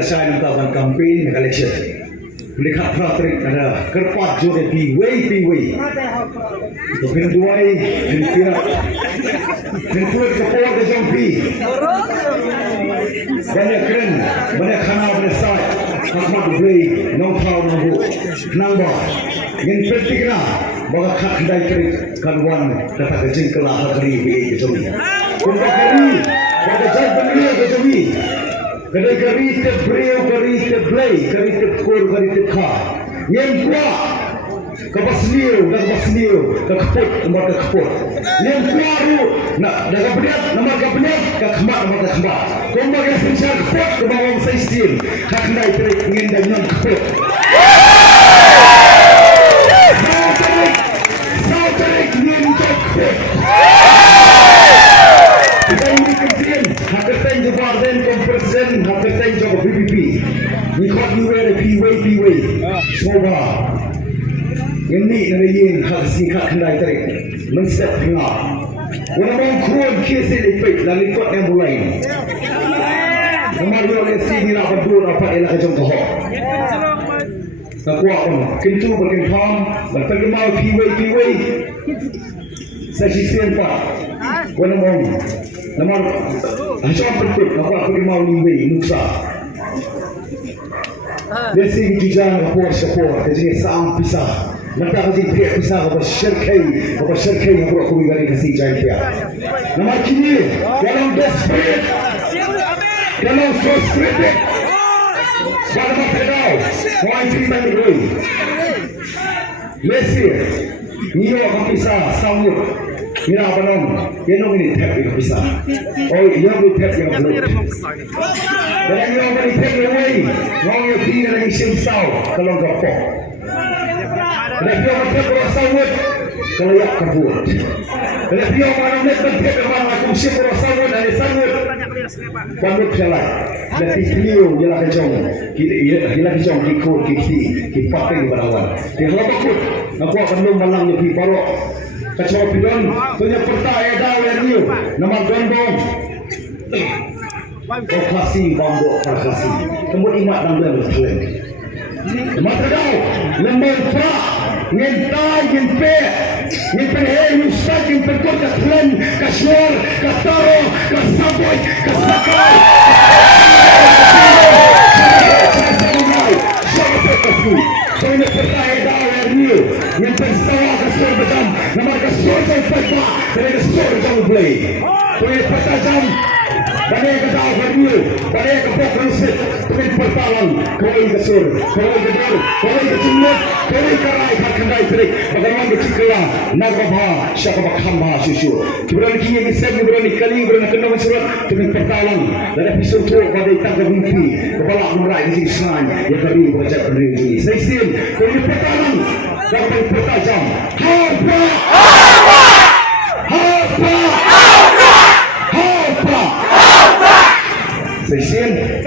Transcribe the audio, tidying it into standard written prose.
saya nak tahu campaign election. Lihat Patrick ada kerpat juga piway. Penduai, penduai kepala ke jampi. Banyak keren, banyak kanal bersai. Ahmad Bey, nong tahu nongbu, nambah. Yang penting lah, bagai hak kedai kerik kanuan kata kecil kelah hari ini kecuali. Kumpulan kari, bagai jai benda kecuali. Kedai kari terbrew, kari terblay, kari terkur, kari terkah. Yang kuat, kebasniu, kekeput, nomor kekeput. Yang kuaru, nak dagang beliat, nomor kebeliat, kekemat, nomor kekemat. Kumpulan yang sencang keput, kebawang saistin, hak kedai kerik ingin dan non keput. Sauterik ingin keput. Kita ini kemudian hakikat jawab dan kompresien hakikat jawab PPP. Nikmat juga ada PWPW. Semoga ini nelayan hak singkat kendai terik menset tengah. Walaupun kuat kisah lepek dan ikut yang mulai. Kemarin oleh sini nak berdua apa elah jompoh. Nakuat pun kentu berkentam berterima PWPW. Sesi sempat. Walaupun nama macam betul apa aku mau liway nuksa. Lesi kijang kapor jadi sang pisah. Mata kasi pria pisah apa syirkai yang aku beri kasih jahit dia. Nama kini dalam desperate, dalam frustrated, pada masa kau, orang cerita ni. Lesi, ni orang pisah sanggup. Mira apa nom? Yang ini tap yang bisa. Oh, yang ini tap yang belum. Dan yang ini tap yang lain. Orang yang tinggal lagi simsau kalau gapok. Dan yang tap yang sawut kalau yak kabut. Dan yang mana nak tap yang mana aku siap orang sawut dan sawut. Panduk jalan. Dan tiada jalan kejong. Jalan kejong kikut kipakai berawan. Dia lapakut. Aku akan malang yang piparok. Kacau pilihan, punya pertanyaan dah yang ni, nama gondong. Kau kasih bambu, kau kasih. Kemudian imat dalam dalam. Mata kau, lembar pra, ngentai, ngenpe, ngenpe, nusat, ngenpekut, kaslen, kasyor, kataro, kasaboy, kasakal. Kau ni pertanyaan dah yang ni, ngenpesawa kasyor bedam. Nama kasur jauh peta, dan kasur jauh blay. Tulis peta jam, banyak kedai berdua, banyak kepok rusit, tulis pertalang, kawai kasur, kawai gedor, kawai kecumut, kawai karai hak kendai terik, bagaimana keciklah, nagabha, syakabak hamba susu. Kemudian kini kisah, kemudian kali, kemudian kena mensurat, tulis pertalang, dan episod tu pada tangga mimpi, kepala merai di sini, yang kami baca pendiri ini. Saya sim, tulis pertalang. Dapat bertajam. Harpa. Sesien.